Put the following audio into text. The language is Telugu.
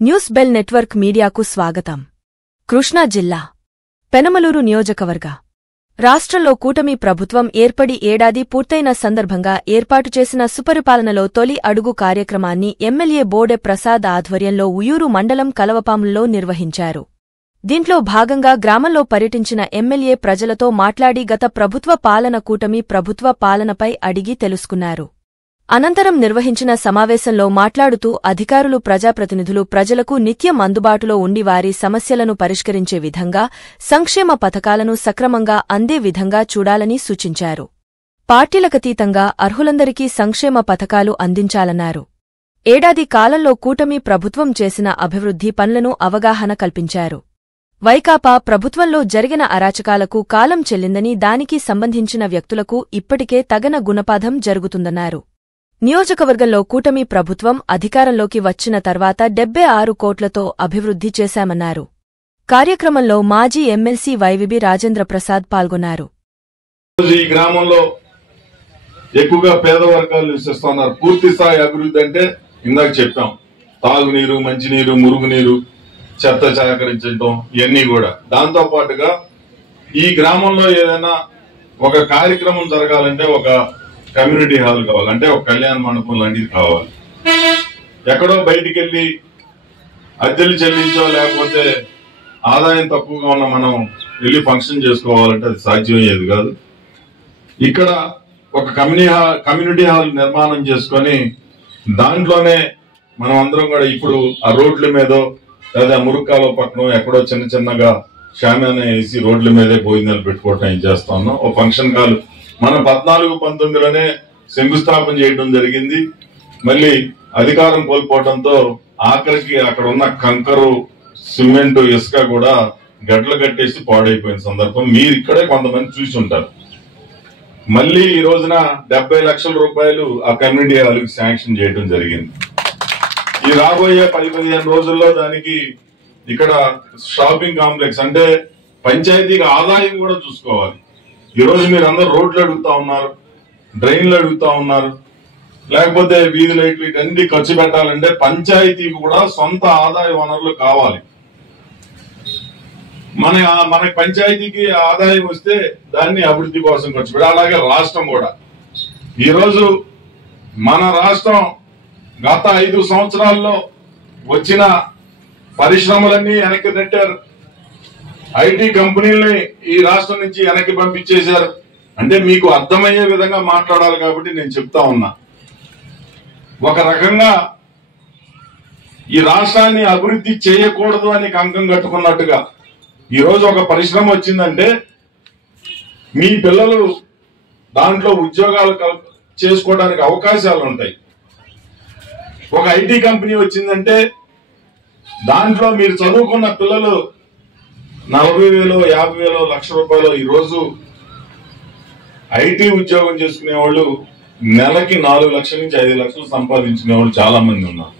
న్యూస్ బెల్ నెట్వర్క్ మీడియాకు స్వాగతం. కృష్ణా జిల్లా పెనమలూరు నియోజకవర్గ రాష్ట్రంలో కూటమి ప్రభుత్వం ఏర్పడి ఏడాది పూర్తయిన సందర్భంగా ఏర్పాటు చేసిన సుపరిపాలనలో తొలి అడుగు కార్యక్రమాన్ని ఎమ్మెల్యే బోడె ప్రసాద్ ఆధ్వర్యంలో ఉయ్యూరు మండలం కలవపాముల్లో నిర్వహించారు. దీంట్లో భాగంగా గ్రామంలో పర్యటించిన ఎమ్మెల్యే ప్రజలతో మాట్లాడి గత ప్రభుత్వ పాలన కూటమి ప్రభుత్వ పాలనపై అడిగి తెలుసుకున్నారు. అనంతరం నిర్వహించిన సమావేశంలో మాట్లాడుతూ అధికారులు ప్రజాప్రతినిధులు ప్రజలకు నిత్యం అందుబాటులో ఉండి వారి సమస్యలను పరిష్కరించే విధంగా సంక్షేమ పథకాలను సక్రమంగా అందే విధంగా చూడాలని సూచించారు. పార్టీలకతీతంగా అర్హులందరికీ సంక్షేమ పథకాలు అందించాలన్నారు. ఏడాది కాలంలో కూటమి ప్రభుత్వం చేసిన అభివృద్ధి పనులను అవగాహన కల్పించారు. వైకాపా ప్రభుత్వంలో జరిగిన అరాచకాలకు కాలం చెల్లిందని దానికి సంబంధించిన వ్యక్తులకు ఇప్పటికే తగన గుణపాఠం జరుగుతుందన్నారు. నియోజకవర్గంలో కూటమి ప్రభుత్వం అధికారంలోకి వచ్చిన తర్వాత 76 కోట్లతో అభివృద్ధి చేశామన్నారు. కార్యక్రమంలో మాజీ ఎమ్మెల్సీ వైవిబి రాజేంద్ర ప్రసాద్ పాల్గొన్నారు. ఈ గ్రామంలో ఎక్కువగా పేద వర్గాలు నివసిస్తున్నారు. పూర్తి స్థాయి అభివృద్ధి అంటే ఇందాక చెప్పాం, తాగునీరు, మంచినీరు, మురుగునీరు, చెత్త సేకరించడం, ఇవన్నీ కూడా. దాంతో పాటుగా ఈ గ్రామంలో ఏదైనా ఒక కార్యక్రమం జరగాలంటే ఒక కమ్యూనిటీ హాల్ కావాలి, అంటే ఒక కళ్యాణ మండపం లాంటిది కావాలి. ఎక్కడో బయటికి వెళ్లి అద్దెలు చెల్లించో లేకపోతే ఆదాయం తక్కువగా ఉన్న మనం వెళ్ళి ఫంక్షన్ చేసుకోవాలంటే అది సాధ్యమయ్యేది కాదు. ఇక్కడ ఒక కమ్యూనిటీ హాల్ నిర్మాణం చేసుకొని దాంట్లోనే మనం అందరం కూడా ఇప్పుడు ఆ రోడ్ల మీదో లేదా మురుక్కాలో పక్కన ఎక్కడో చిన్న చిన్నగా షామియానా వేసి రోడ్ల మీదే భోజనాలు పెట్టుకోవటం చేస్తా ఉన్నాం. ఓ ఫంక్షన్ హాల్ మనం 14-19లోనే శంకుస్థాపన చేయడం జరిగింది. మళ్ళీ అధికారం కోల్పోవడంతో ఆఖరికి అక్కడ ఉన్న కంకరు, సిమెంట్, ఇసుక కూడా గడ్డలు కట్టేసి పాడైపోయిన సందర్భం మీరు ఇక్కడే కొంతమంది చూసి ఉంటారు. మళ్ళీ ఈ రోజున 70 లక్షల రూపాయలు ఆ కమ్యూనిటీ హాల్కి శాంక్షన్ చేయడం జరిగింది. ఈ రాబోయే 10-15 రోజుల్లో దానికి ఇక్కడ షాపింగ్ కాంప్లెక్స్, అంటే పంచాయతీకి ఆదాయం కూడా చూసుకోవాలి. ఈ రోజు మీరు అందరూ రోడ్లు అడుగుతా ఉన్నారు, డ్రైన్లు అడుగుతా ఉన్నారు, లేకపోతే వీధి లైట్లు, ఇటన్ని ఖర్చు పెట్టాలంటే పంచాయతీకి కూడా సొంత ఆదాయ వనరులు కావాలి. మన పంచాయతీకి ఆదాయం వస్తే దాన్ని అభివృద్ధి కోసం ఖర్చు పెట్టాలి. అలాగే రాష్ట్రం కూడా. ఈరోజు మన రాష్ట్రం గత 5 సంవత్సరాల్లో వచ్చిన పరిశ్రమలన్నీ వెనక్కి నెట్టారు. ఐటీ కంపెనీల్ని ఈ రాష్ట్రం నుంచి వెనక్కి పంపించేశారు. అంటే మీకు అర్థమయ్యే విధంగా మాట్లాడాలి కాబట్టి నేను చెప్తా ఉన్నా. ఒక రకంగా ఈ రాష్ట్రాన్ని అభివృద్ధి చేయకూడదు అని కంకం కట్టుకున్నట్టుగా ఈరోజు ఒక పరిశ్రమ వచ్చిందంటే మీ పిల్లలు దాంట్లో ఉద్యోగాలు చేసుకోవడానికి అవకాశాలు ఉంటాయి. ఒక ఐటీ కంపెనీ వచ్చిందంటే దాంట్లో మీరు చదువుకున్న పిల్లలు 40,000, 50,000, లక్ష రూపాయలు. ఈరోజు ఐటీ ఉద్యోగం చేసుకునే వాళ్ళు నెలకి 4 లక్షల నుంచి 5 లక్షలు సంపాదించుకునే వాళ్ళు చాలా మంది ఉన్నారు.